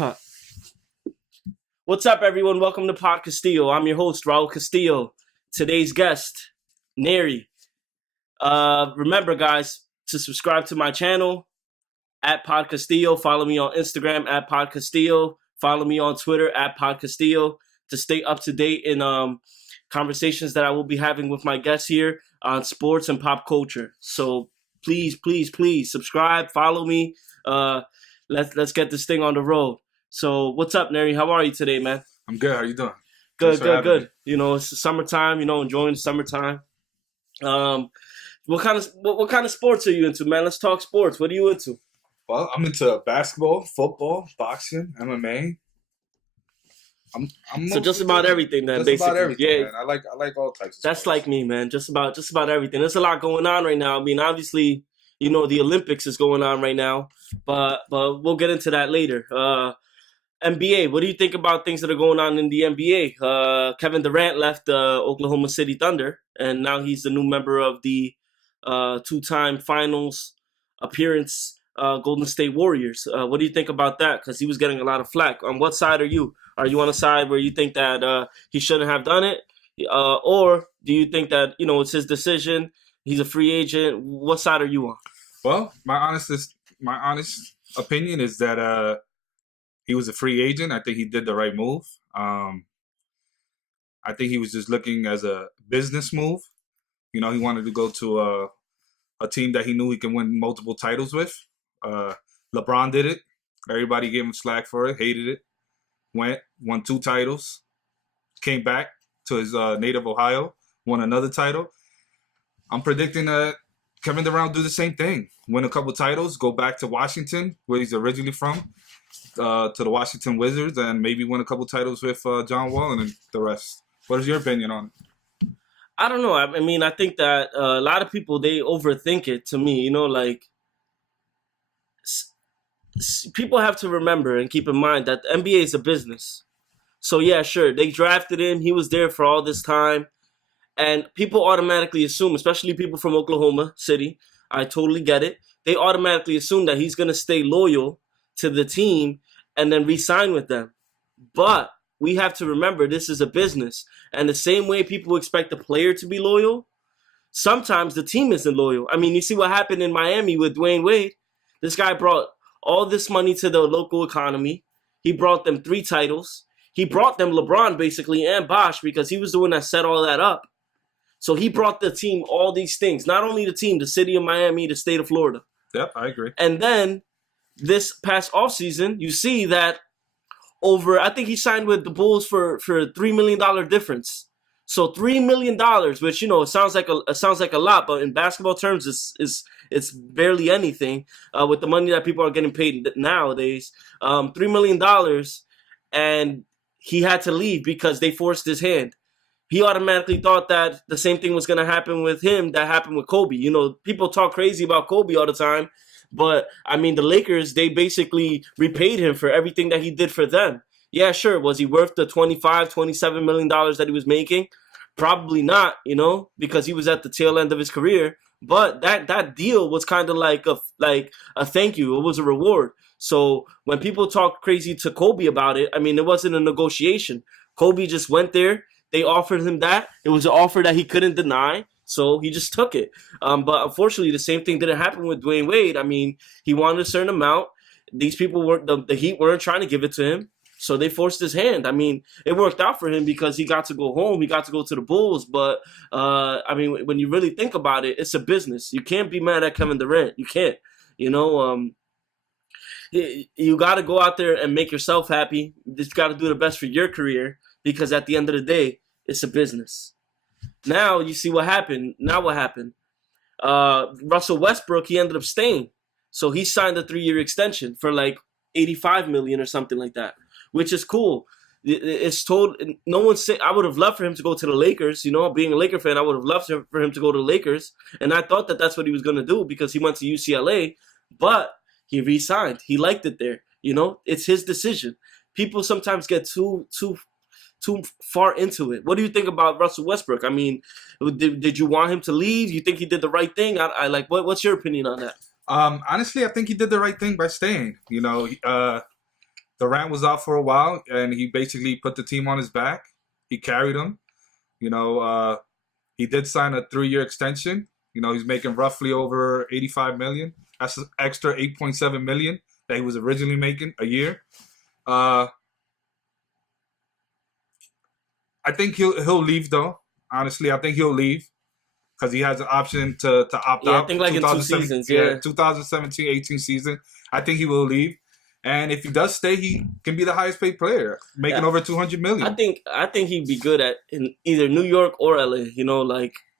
Cut. What's up, everyone? Welcome to Podcastillo. I'm your host, Raul Castillo. Today's guest, Nery. Remember, guys, to subscribe to my channel at Podcastillo. Follow me on Instagram at Podcastillo. Follow me on Twitter at Podcastillo to stay up to date in conversations that I will be having with my guests here on sports and pop culture. So please subscribe, follow me. Let's get this thing on the road. So what's up, Nery? How are you today, man? I'm good. How you doing? Good. You know, it's the summertime. You know, enjoying the summertime. What kind of sports are you into, man? Let's talk sports. What are you into? Well, I'm into basketball, football, boxing, MMA. I'm so just about everything, then. Just basically, about everything. Yeah. Man. I like all types of. That's sports. like me, man. Just about everything. There's a lot going on right now. I mean, obviously, you know, the Olympics is going on right now, but we'll get into that later. NBA, what do you think about things that are going on in the NBA? Kevin Durant left the Oklahoma City Thunder, and now he's the new member of the two-time finals appearance Golden State Warriors. What do you think about that? Because he was getting a lot of flack. On what side are you? Are you on a side where you think that he shouldn't have done it? Or do you think that, you know, it's his decision? He's a free agent. What side are you on? Well, my honest opinion is that he was a free agent. I think he did the right move. I think he was just looking as a business move. You know, he wanted to go to a team that he knew he can win multiple titles with. LeBron did it. Everybody gave him slack for it, hated it. Won 2 titles, came back to his native Ohio, won another title. I'm predicting that Kevin Durant will do the same thing. Win a couple titles, go back to Washington, where he's originally from, to the Washington Wizards, and maybe win a couple titles with John Wall and the rest. What is your opinion on it? I don't know. I mean, I think that a lot of people, they overthink it to me. You know, like, people have to remember and keep in mind that the NBA is a business. So, yeah, sure, they drafted him. He was there for all this time. And people automatically assume, especially people from Oklahoma City, I totally get it. They automatically assume that he's going to stay loyal to the team and then re-sign with them. But we have to remember this is a business. And the same way people expect the player to be loyal, sometimes the team isn't loyal. I mean, you see what happened in Miami with Dwayne Wade. This guy brought all this money to the local economy. He brought them 3 titles. He brought them LeBron, basically, and Bosh, because he was the one that set all that up. So he brought the team all these things. Not only the team, the city of Miami, the state of Florida. Yep, I agree. And then this past offseason, you see that I think he signed with the Bulls for a $3 million difference. So $3 million, which, you know, it sounds like a lot, but in basketball terms, it's barely anything with the money that people are getting paid nowadays. $3 million, and he had to leave because they forced his hand. He automatically thought that the same thing was going to happen with him that happened with Kobe. You know, people talk crazy about Kobe all the time, but, I mean, the Lakers, they basically repaid him for everything that he did for them. Yeah, sure. Was he worth the $27 million that he was making? Probably not, you know, because he was at the tail end of his career. But that deal was kind of like a thank you. It was a reward. So when people talk crazy to Kobe about it, I mean, it wasn't a negotiation. Kobe just went there. They offered him that. It was an offer that he couldn't deny. So he just took it. But unfortunately, the same thing didn't happen with Dwayne Wade. I mean, he wanted a certain amount. These people the Heat weren't trying to give it to him. So they forced his hand. I mean, it worked out for him because he got to go home. He got to go to the Bulls. But, I mean, when you really think about it, it's a business. You can't be mad at Kevin Durant. You can't. You know, you got to go out there and make yourself happy. You just got to do the best for your career because at the end of the day, it's a business. Now you see what happened. Now what happened? Russell Westbrook, he ended up staying. So he signed a 3-year extension for like $85 million or something like that, which is cool. It's told no one said I would have loved for him to go to the Lakers. You know, being a Laker fan, I would have loved for him to go to the Lakers, and I thought that that's what he was going to do because he went to UCLA, but he re-signed. He liked it there. You know, it's his decision. People sometimes get too far into it. What do you think about Russell Westbrook? I mean, did you want him to leave? You think he did the right thing? I like. What's your opinion on that? Honestly, I think he did the right thing by staying. You know, Durant was out for a while, and he basically put the team on his back. He carried them. He did sign a 3-year extension. He's making roughly over $85 million. That's an extra $8.7 million that he was originally making a year. I think he'll leave though. Honestly, I think he'll leave because he has an option to opt out. I think like in 2 seasons. Yeah, 2017-18 season. I think he will leave. And if he does stay, he can be the highest paid player, making over $200 million. I think he'd be good in either New York or LA.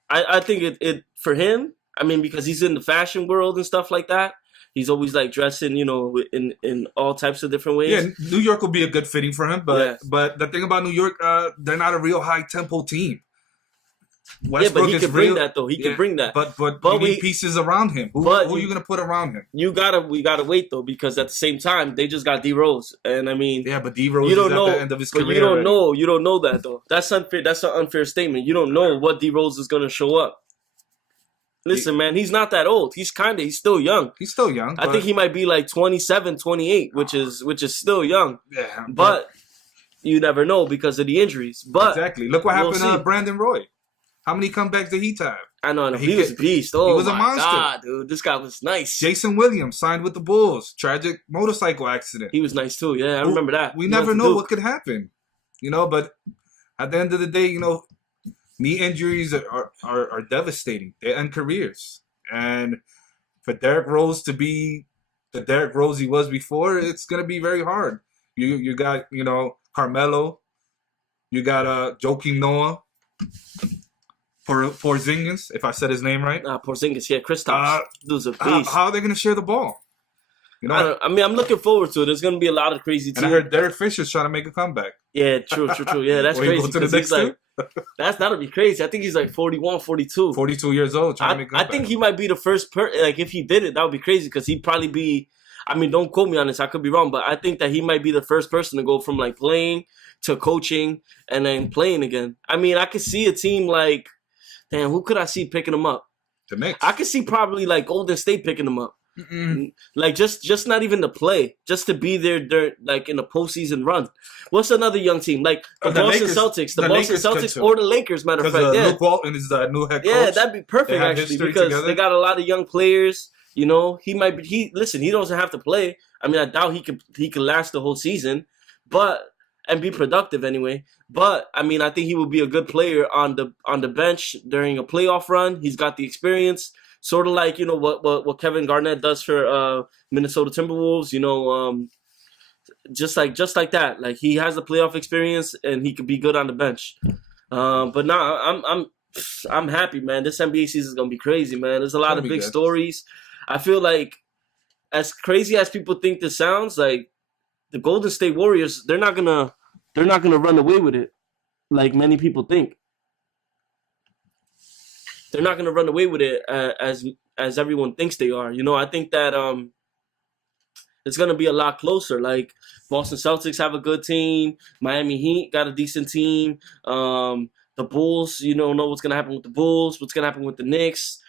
I think it for him. I mean, because he's in the fashion world and stuff like that. He's always like dressing, in all types of different ways. Yeah, New York will be a good fitting for him. But the thing about New York, they're not a real high tempo team. Westbrook but he can bring that though. He can bring that. But you need pieces around him. Who are you gonna put around him? We gotta wait though, because at the same time they just got D Rose, and I mean, but D Rose is at the end of his career. But you don't know that though. That's unfair. That's an unfair statement. You don't know what D Rose is gonna show up. Listen, man, he's not that old. He's still young. He's still young. I think he might be like 27, 28, which is still young. Yeah, but you never know because of the injuries. But exactly. Look what happened to Brandon Roy. How many comebacks did he have? I know. He was a beast. Oh, he was a monster. God, dude. This guy was nice. Jason Williams signed with the Bulls. Tragic motorcycle accident. He was nice, too. Yeah, I remember that. We never know what could happen. But at the end of the day, knee injuries are devastating. They end careers. And for Derrick Rose to be the Derrick Rose he was before, it's going to be very hard. You got, Carmelo. You got Joakim Noah. Porzingis, if I said his name right. Porzingis, yeah, Kristaps. Dude's a beast. How are they going to share the ball? I mean, I'm looking forward to it. There's going to be a lot of crazy teams. And I heard Derek Fisher's trying to make a comeback. Yeah, true. Yeah, that's crazy. He's like, that'll be crazy. I think he's like 41, 42. 42 years old trying to make a comeback. I think he might be the first if he did it, that would be crazy because he'd probably be, I mean, don't quote me on this, I could be wrong, but I think that he might be the first person to go from like playing to coaching and then playing again. I mean, I could see a team like, damn, who could I see picking him up? The Knicks. I could see probably like Golden State picking him up. Mm-mm. Like just not even to play, just to be there like in a postseason run. What's another young team like the Boston Celtics? The Boston Celtics or the Lakers? Matter of fact, Luke Walton is the new head coach. Yeah, that'd be perfect actually because they got a lot of young players. He might be. He doesn't have to play. I mean, I doubt he could last the whole season, and be productive anyway. But I mean, I think he would be a good player on the bench during a playoff run. He's got the experience, sort of like what Kevin Garnett does for Minnesota Timberwolves. Just like that. Like he has the playoff experience and he could be good on the bench. But now I'm happy, man. This NBA season is gonna be crazy, man. There's a lot of big stories. I feel like as crazy as people think this sounds, like the Golden State Warriors, they're not gonna run away with it like many people think. They're not gonna run away with it as everyone thinks they are. I think that it's gonna be a lot closer. Like Boston Celtics have a good team, Miami Heat got a decent team. The Bulls, know what's gonna happen with the Bulls, what's gonna happen with the Knicks.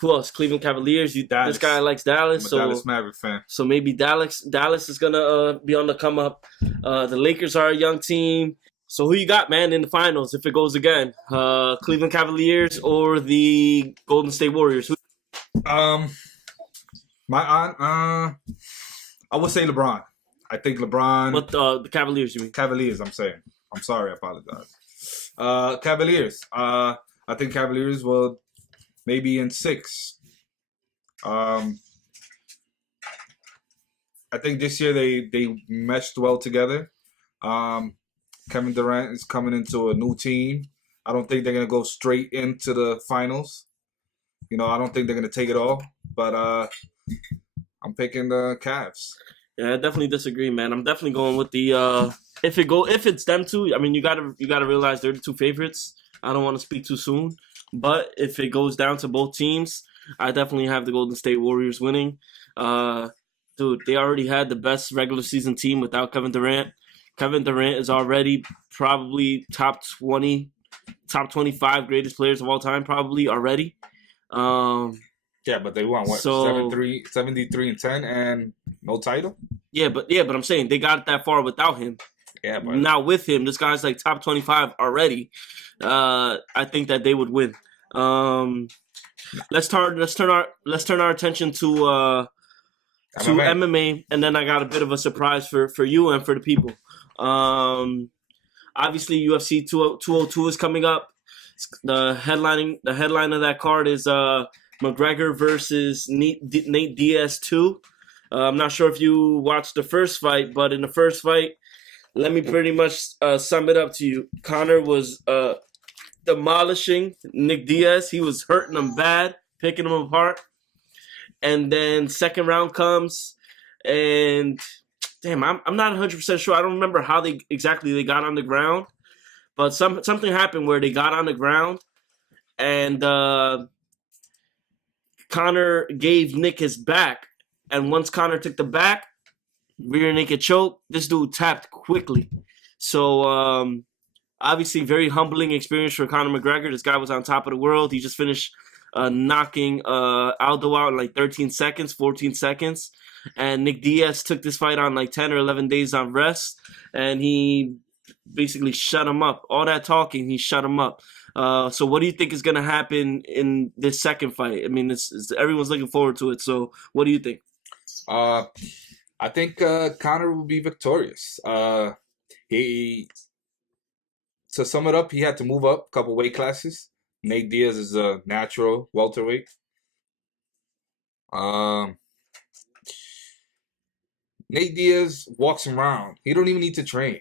Who else? Cleveland Cavaliers. This guy likes Dallas. I'm a Dallas Maverick fan. So maybe Dallas is gonna be on the come up. The Lakers are a young team. So who you got, man, in the finals if it goes again? Cleveland Cavaliers or the Golden State Warriors? I would say LeBron. I think LeBron. What the Cavaliers? You mean? Cavaliers. I'm saying. I'm sorry. I apologize. Cavaliers. I think Cavaliers will. Maybe in 6. I think this year they meshed well together. Kevin Durant is coming into a new team. I don't think they're going to go straight into the finals. I don't think they're going to take it all. But I'm picking the Cavs. Yeah, I definitely disagree, man. I'm definitely going with the if it's them two. I mean, you gotta realize they're the two favorites. I don't want to speak too soon. But if it goes down to both teams, I definitely have the Golden State Warriors winning. Dude, they already had the best regular season team without Kevin Durant. Kevin Durant is already probably top 20, top 25 greatest players of all time, probably already. Damn, Yeah, but they won what? So 73-10 and no title. yeah, but I'm saying they got that far without him. Yeah, but Now with him, this guy's like top 25 already. I think that they would win. Let's turn our attention to MMA, and then I got a bit of a surprise for you and for the people. Obviously, UFC 202 is coming up. The headline of that card is McGregor versus Nate Diaz 2. I'm not sure if you watched the first fight, but in the first fight, let me pretty much sum it up to you. Conor was demolishing Nick Diaz. He was hurting him bad, picking him apart. And then second round comes, and damn, I'm not 100% sure. I don't remember how they got on the ground, but something happened where they got on the ground, and Conor gave Nick his back, and once Conor took the back, rear naked choke, this dude tapped quickly. So obviously, very humbling experience for Conor McGregor. This guy was on top of the world. He just finished knocking Aldo out in like 13 seconds, 14 seconds. And Nick Diaz took this fight on like 10 or 11 days on rest, and he basically shut him up. All that talking, he shut him up. So what do you think is going to happen in this second fight? I mean, everyone's looking forward to it. So what do you think? I think Conor will be victorious. To sum it up, he had to move up a couple weight classes. Nate Diaz is a natural welterweight. Nate Diaz walks around. He don't even need to train.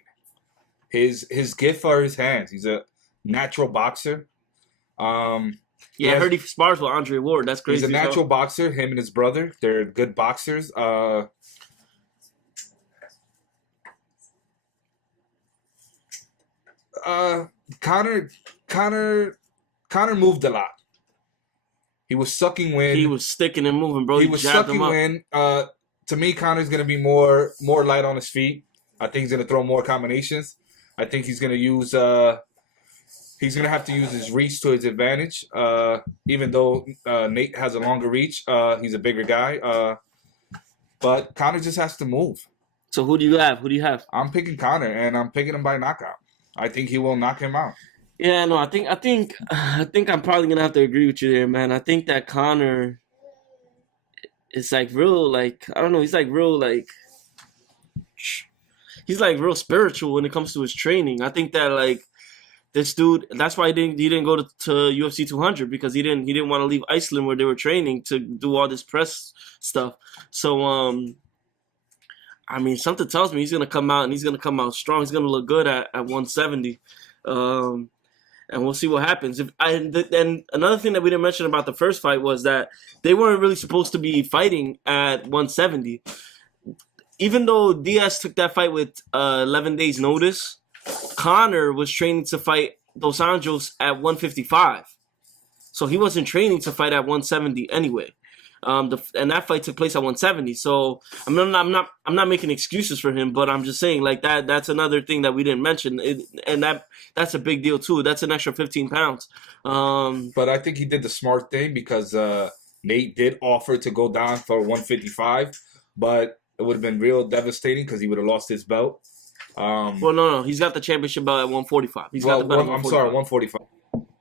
His gift are his hands. He's a natural boxer. I heard he spars with Andre Ward. That's crazy. He's a natural boxer. Him and his brother, they're good boxers. Conor moved a lot. He was sucking wind. He was sticking and moving, bro. He was sucking wind. To me, Conor's gonna be more light on his feet. I think he's gonna throw more combinations. I think he's gonna use. He's gonna have to use his reach to his advantage. Even though Nate has a longer reach, he's a bigger guy. But Conor just has to move. So who do you have? I'm picking Conor, and I'm picking him by knockout. I think he will knock him out. Yeah, no, I think I'm probably gonna have to agree with you there, man. I think that Conor is like real, like I don't know, he's like real spiritual when it comes to his training. I think that like this dude, that's why he didn't go to UFC 200 because he didn't want to leave Iceland where they were training to do all this press stuff. So I mean, something tells me he's gonna come out and he's gonna come out strong. He's gonna look good at 170. And we'll see what happens. And another thing that we didn't mention about the first fight was that they weren't really supposed to be fighting at 170. Even though Diaz took that fight with 11 days notice, Conor was training to fight Dos Anjos at 155. So he wasn't training to fight at 170 anyway. And that fight took place at 170. So I'm not making excuses for him, but I'm just saying like that's another thing that we didn't mention, and that's a big deal too. That's an extra 15 pounds. But I think he did the smart thing because Nate did offer to go down for 155, but it would have been real devastating because he would have lost his belt. Well, no, he's got the championship belt at 145. He's got the belt at 145. I'm sorry, 145.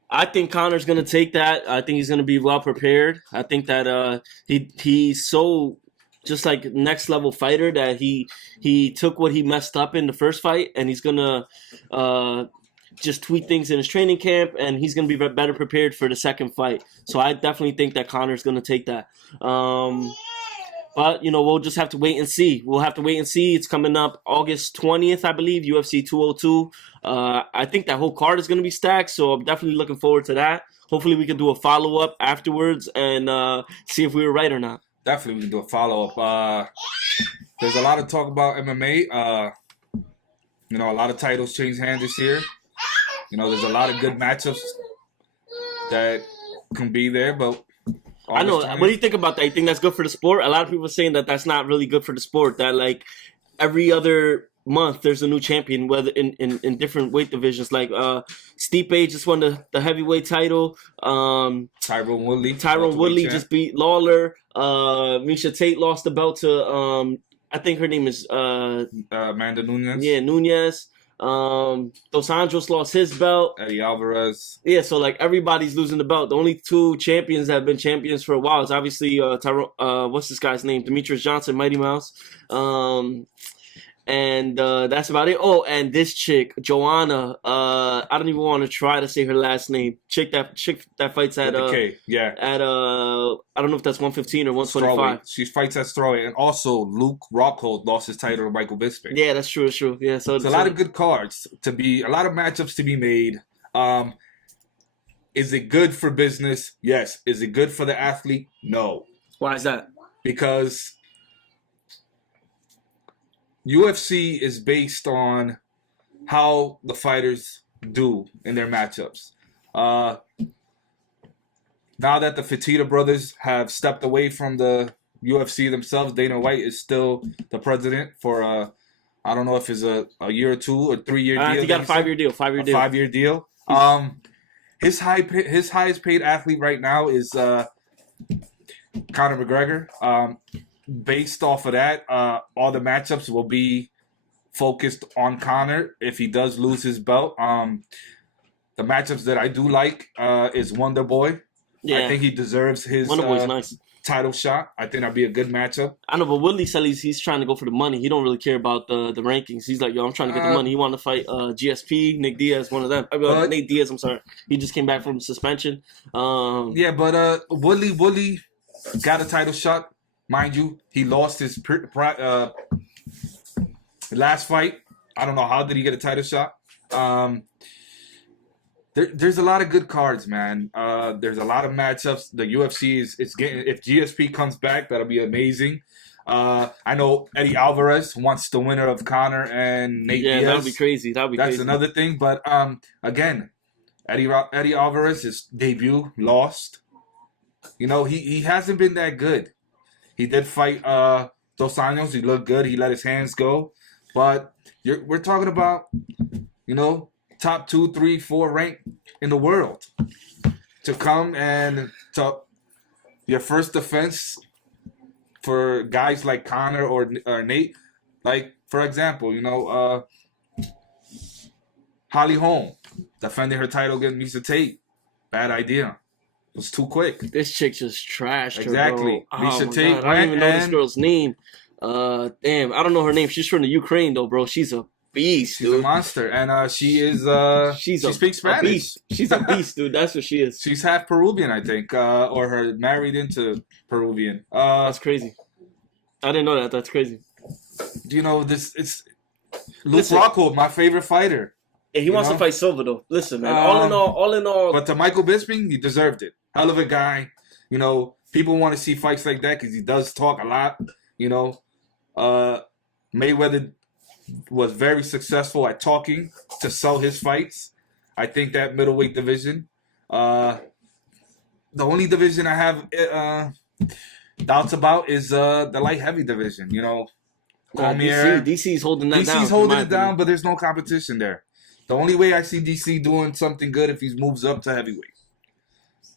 I think Conor's gonna take that. I think he's gonna be well prepared. I think that he's so just like next level fighter that he took what he messed up in the first fight and he's gonna just tweak things in his training camp and he's gonna be better prepared for the second fight. So I definitely think that Conor's gonna take that. But, we'll just have to wait and see. We'll have to wait and see. It's coming up August 20th, I believe, UFC 202. I think that whole card is going to be stacked, so I'm definitely looking forward to that. Hopefully we can do a follow-up afterwards and see if we were right or not. Definitely we can do a follow-up. There's a lot of talk about MMA. A lot of titles change hands this year. There's a lot of good matchups that can be there, but... I know. What do you think about that? You think that's good for the sport? A lot of people are saying that that's not really good for the sport. That like every other month there's a new champion, whether in different weight divisions. Like Stipe just won the heavyweight title. Tyron Woodley just beat Lawler. Misha Tate lost the belt to I think her name is Amanda Nunes. Yeah, Nunes. Dos Anjos lost his belt. Eddie Alvarez. Yeah, so like everybody's losing the belt. The only two champions that have been champions for a while is obviously what's this guy's name? Demetrius Johnson, Mighty Mouse. And that's about it. Oh, and this chick, Joanna. I don't even want to try to say her last name. Chick that fights at K. Yeah. At I don't know if that's 115 or 125. She fights at strawweight, and also Luke Rockhold lost his title to Michael Bisping. Yeah, that's true. It's true. Yeah, so it's a lot of good cards a lot of matchups to be made. Is it good for business? Yes. Is it good for the athlete? No. Why is that? Because UFC is based on how the fighters do in their matchups. Now that the Fertitta brothers have stepped away from the UFC themselves, Dana White is still the president for I don't know if it's a year or 2 or 3 year deal. He got a 5 year deal. 5 year deal. His highest paid athlete right now is Conor McGregor. Based off of that, all the matchups will be focused on Conor if he does lose his belt. The matchups that I do like is Wonder Boy. Yeah. I think he deserves his Wonder Boy's nice. Title shot. I think that'd be a good matchup. I know, but Woodley said he's trying to go for the money. He don't really care about the rankings. He's like, yo, I'm trying to get the money. He wanted to fight GSP, Nick Diaz, one of them. Nate Diaz, I'm sorry. He just came back from suspension. Yeah, but Woodley got a title shot. Mind you, he lost his last fight. I don't know how did he get a title shot. There's a lot of good cards, man. There's a lot of matchups. The UFC is getting. If GSP comes back, that'll be amazing. I know Eddie Alvarez wants the winner of Conor and Nate Diaz. Yeah, that'd be crazy. That's another thing. But again, Eddie Alvarez's debut lost. You know, he hasn't been that good. He did fight Dos Anjos. He looked good. He let his hands go. But we're talking about, you know, top 2, 3, 4 rank in the world. To come and to your first defense for guys like Conor or Nate. Like, for example, you know, Holly Holm defending her title against Misha Tate. Bad idea. It was too quick. This chick just trashed exactly. her, bro. Misha Tate. I don't even know this girl's name. Damn, I don't know her name. She's from the Ukraine though, bro. She's a beast, dude. She's a monster, and she speaks Spanish. Beast. She's a beast, dude. That's what she is. She's half Peruvian, I think, or her married into Peruvian. That's crazy. I didn't know that. That's crazy. You know this. It's Luke Rockhold, my favorite fighter. Yeah, he wants to fight Silva though. Listen, man. All in all. But to Michael Bisping, he deserved it. Hell of a guy. You know, people want to see fights like that because he does talk a lot. You know, Mayweather was very successful at talking to sell his fights. I think that middleweight division, the only division I have doubts about is the light heavy division. You know, DC's holding that down. DC's holding it down, but there's no competition there. The only way I see DC doing something good if he moves up to heavyweight.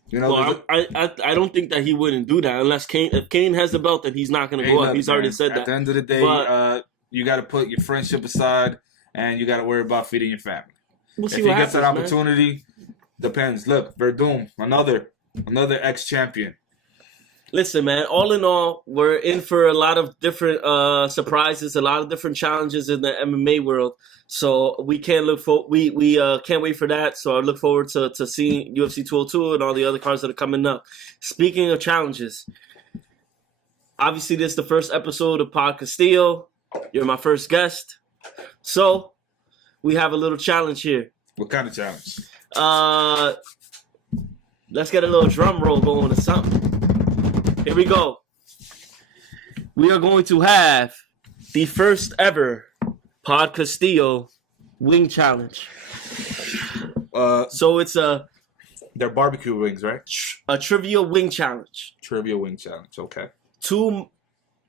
You know, well, I don't think that he wouldn't do that unless Kane. If Kane has the belt, then he's not going to go up. He's already said that. At the end of the day, you got to put your friendship aside, and you got to worry about feeding your family. We'll see if what he gets happens, that opportunity, depends. Look, Verdum, another ex-champion. Listen, man. All in all, we're in for a lot of different surprises, a lot of different challenges in the MMA world. So we can't we can't wait for that. So I look forward to seeing UFC 202 and all the other cards that are coming up. Speaking of challenges, obviously this is the first episode of Podcastillo. You're my first guest, so we have a little challenge here. What kind of challenge? Let's get a little drum roll going or something. Here we go. We are going to have the first ever Podcastillo Wing Challenge. So it's they're barbecue wings, right? A trivia wing challenge. Trivia wing challenge, okay. To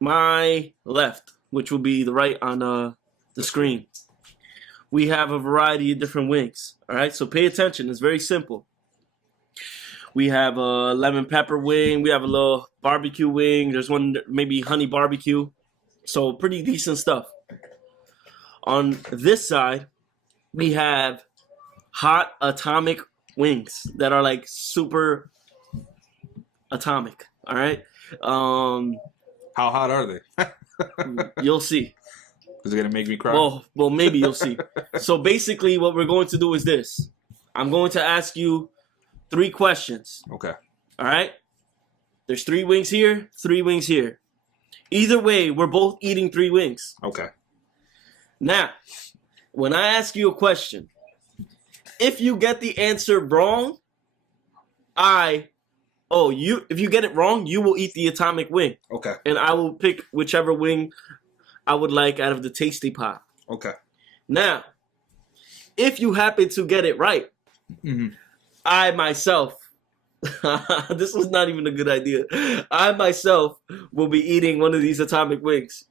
my left, which will be the right on the screen. We have a variety of different wings. All right, so pay attention. It's very simple. We have a lemon pepper wing. We have a little barbecue wing. There's one maybe honey barbecue. So pretty decent stuff. On this side, we have hot atomic wings that are like super atomic. All right. How hot are they? You'll see. Is it gonna make me cry? Well, maybe you'll see. So basically, what we're going to do is this. I'm going to ask you 3 questions. Okay. All right. There's 3 wings here, 3 wings here. Either way, we're both eating 3 wings. Okay. Now, when I ask you a question, if you get the answer wrong, if you get it wrong, you will eat the atomic wing. Okay. And I will pick whichever wing I would like out of the tasty pot. Okay. Now, if you happen to get it right, I myself, this was not even a good idea. I myself will be eating one of these atomic wings.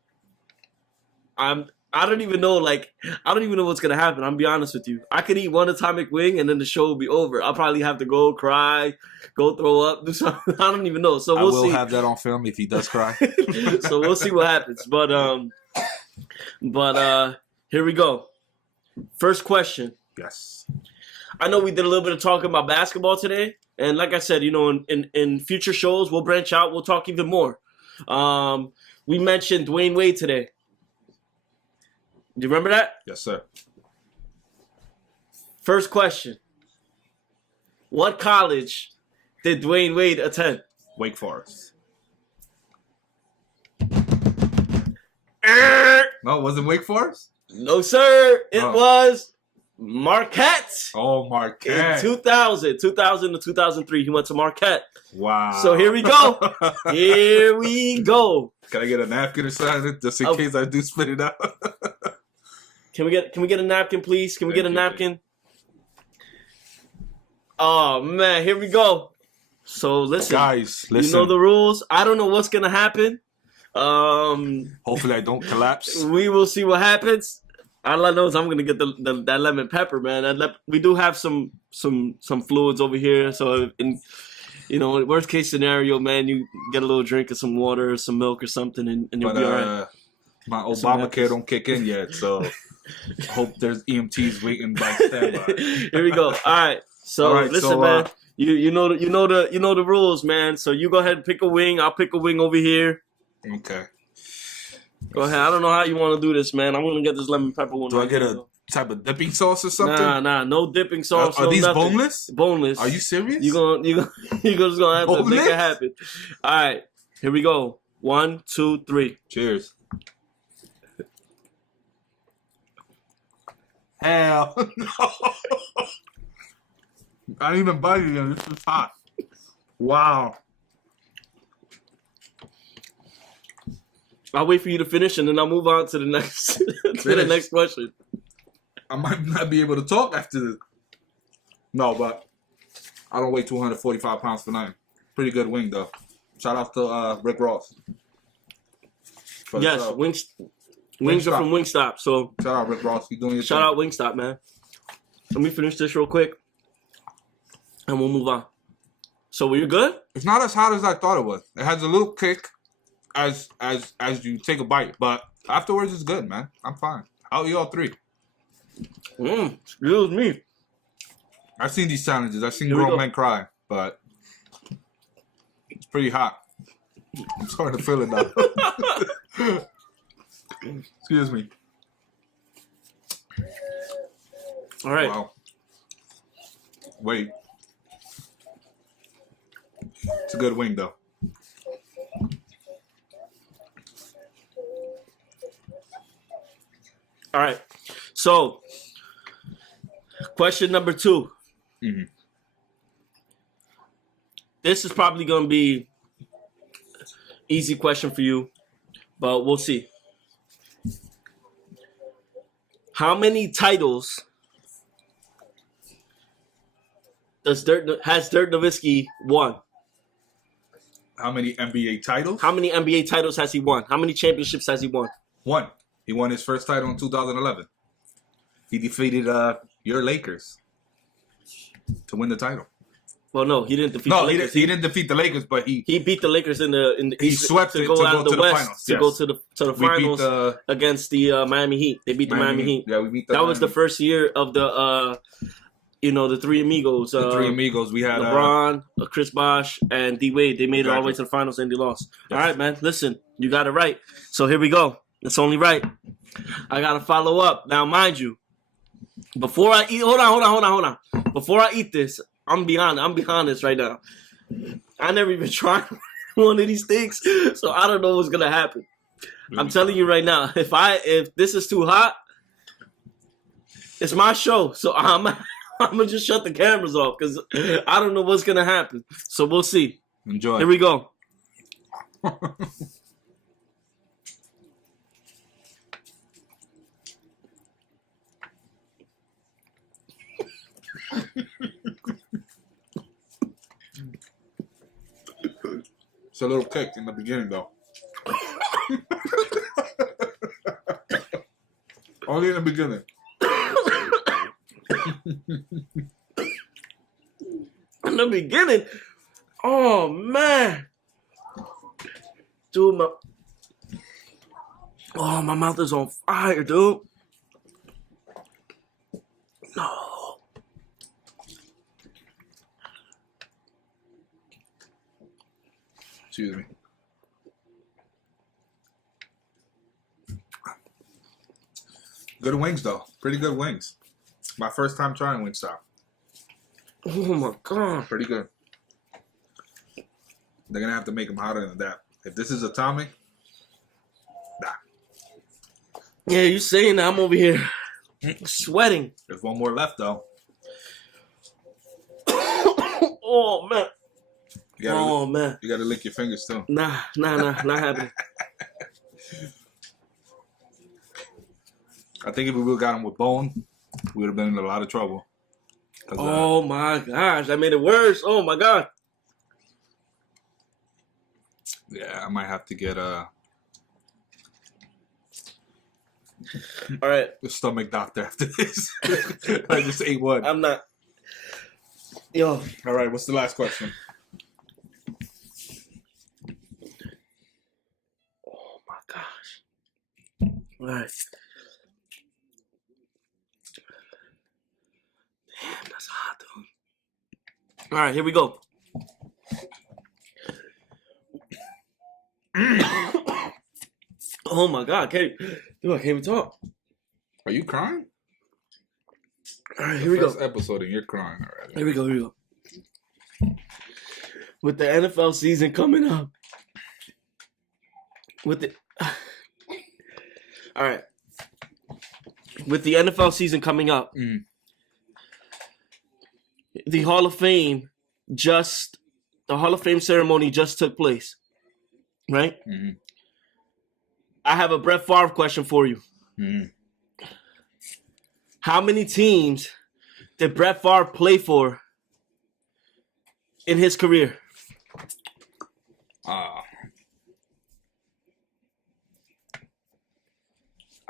I don't even know what's gonna happen. I'm be honest with you. I could eat one atomic wing and then the show will be over. I'll probably have to go cry, go throw up, do something. I don't even know. So we'll see. I will have that on film if he does cry. So we'll see what happens. But here we go. First question. Yes. I know we did a little bit of talking about basketball today, and like I said, in future shows we'll branch out. We'll talk even more. We mentioned Dwayne Wade today. Do you remember that? Yes, sir. First question. What college did Dwayne Wade attend? Wake Forest. No, was it Wake Forest? No, sir. It was Marquette. Oh, Marquette. In 2000 to 2003, he went to Marquette. Wow. So here we go. Here we go. Can I get a napkin or something just in case I do spit it out? Can we get a napkin, please? Can we get a napkin? Oh man, here we go. So listen, guys, listen. You know the rules. I don't know what's gonna happen. Hopefully I don't collapse. We will see what happens. All I know is I'm gonna get that lemon pepper, man. We do have some fluids over here, so in worst case scenario, man, you get a little drink of some water or some milk or something, and you'll be all right. My Obamacare don't kick in yet, so I hope there's EMTs waiting by standby. Here we go. All right. So listen, man. You know the rules, man. So you go ahead and pick a wing. I'll pick a wing over here. Okay. Go ahead. I don't know how you want to do this, man. I'm gonna get this lemon pepper one. Do I get a type of dipping sauce or something? Nah, no dipping sauce. Are these nothing. boneless? Boneless. Are you serious? You just gonna have to make it happen. All right. Here we go. 1, 2, 3. Cheers. Hell no. I didn't even bite it yet. This is hot. Wow. I'll wait for you to finish and then I'll move on to the next the next question. I might not be able to talk after this. No, but I don't weigh 245 pounds for nothing. Pretty good wing though. Shout out to Rick Ross. Yes, wings are from Wingstop. So shout out Rick Ross. You doing your shout out Wingstop, man. Let me finish this real quick, and we'll move on. So you're good? It's not as hot as I thought it was. It has a little kick as you take a bite, but afterwards it's good, man. I'm fine. I'll eat all 3. Excuse me. I've seen these challenges. I've seen grown men cry, but it's pretty hot. I'm starting to feel it now. Excuse me. All right. Wow. Wait. It's a good wing, though. All right. So, question number 2. Mm-hmm. This is probably going to be easy question for you, but we'll see. How many titles has Dirk Nowitzki won? How many NBA titles? How many NBA titles has he won? How many championships has he won? 1. He won his first title in 2011. He defeated your Lakers to win the title. Well, no, he didn't defeat the Lakers. He didn't defeat the Lakers, but he beat the Lakers in the he swept to it go to out go of the to the West finals. to go to the finals against the Miami Heat. They beat the Miami Heat. Yeah, we beat that was the first year of the the Three Amigos. The Three Amigos. We had LeBron, Chris Bosh, and D Wade. They made it all the way to the finals and they lost. Yes. All right, man. Listen, you got it right. So here we go. It's only right. I gotta follow up now, mind you. Before I eat, hold on. Before I eat this, I'm be honest right now. I never even tried one of these things, so I don't know what's gonna happen. I'm telling you right now, if this is too hot, it's my show, so I'm gonna just shut the cameras off because I don't know what's gonna happen. So we'll see. Enjoy. Here we go. It's a little kick in the beginning, though. Only in the beginning. In the beginning? Oh, man. Dude, my mouth is on fire, dude. No. Excuse me. Good wings, though. Pretty good wings. My first time trying Wingstop. Oh, my God. Pretty good. They're going to have to make them hotter than that. If this is atomic, nah. Yeah, you saying that. I'm over here sweating. There's one more left, though. Oh, man. Man. You gotta lick your fingers too. Nah, not happening. I think if we would have got him with bone, we would have been in a lot of trouble. Oh my gosh, that made it worse. Oh my God. Yeah, I might have to get all right, the stomach doctor after this. I just ate one. I'm not. Yo. All right, what's the last question? All right. Damn, that's hot, dude. All right, here we go. Oh my God, dude, I can't even talk. Are you crying? All right, here we go. First episode and you're crying already. Here we go. With the NFL season coming up, all right. With the NFL season coming up, the Hall of Fame ceremony just took place, right? Mm-hmm. I have a Brett Favre question for you. Mm-hmm. How many teams did Brett Favre play for in his career?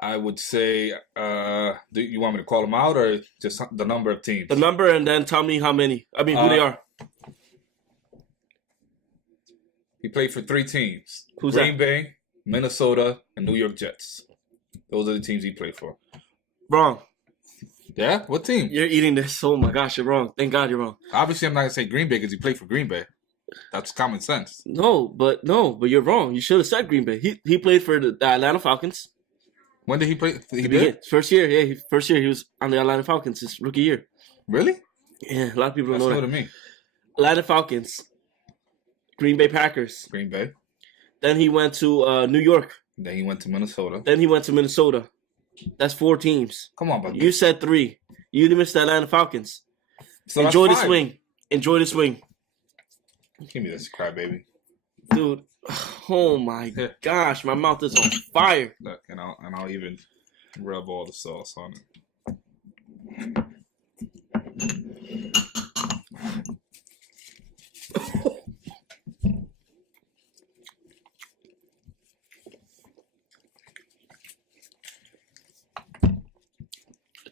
I would say, do you want me to call them out or just the number of teams? The number and then tell me how many. I mean, who they are. He played for 3 teams. Who's Green that? Bay, Minnesota, and New York Jets. Those are the teams he played for. Wrong. Yeah? What team? You're eating this. Oh, my gosh, you're wrong. Thank God you're wrong. Obviously, I'm not going to say Green Bay because he played for Green Bay. That's common sense. No, but you're wrong. You should have said Green Bay. He played for the Atlanta Falcons. When did he play? He did? First year, yeah. First year he was on the Atlanta Falcons his rookie year. Really? Yeah, a lot of people don't know that. That's new to me. Atlanta Falcons, Green Bay Packers. Green Bay. Then he went to New York. Then he went to Minnesota. That's 4 teams. Come on, buddy. You said 3. You missed the Atlanta Falcons. So Enjoy the swing. Enjoy the swing. Give me this crybaby. Dude, oh my gosh, my mouth is on fire. Look, and I'll even rub all the sauce on it.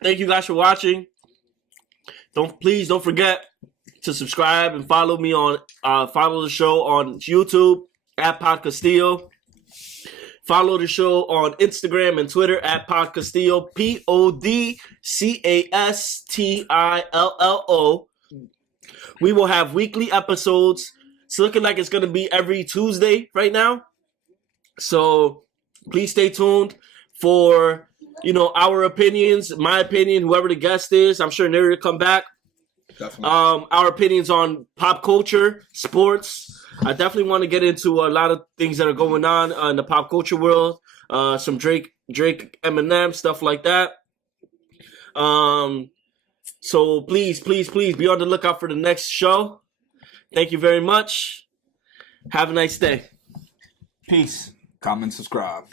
Thank you guys for watching. Please don't forget to subscribe and follow me on follow the show on YouTube at Podcastillo. Follow the show on Instagram and Twitter at Podcastillo, Podcastillo. We will have weekly episodes. It's looking like it's going to be every Tuesday right now. So please stay tuned for, our opinions, my opinion, whoever the guest is. I'm sure Nery will come back. Definitely. Our opinions on pop culture, sports. I definitely want to get into a lot of things that are going on in the pop culture world. Some Drake, Eminem, stuff like that. So please be on the lookout for the next show. Thank you very much. Have a nice day. Peace. Comment, subscribe.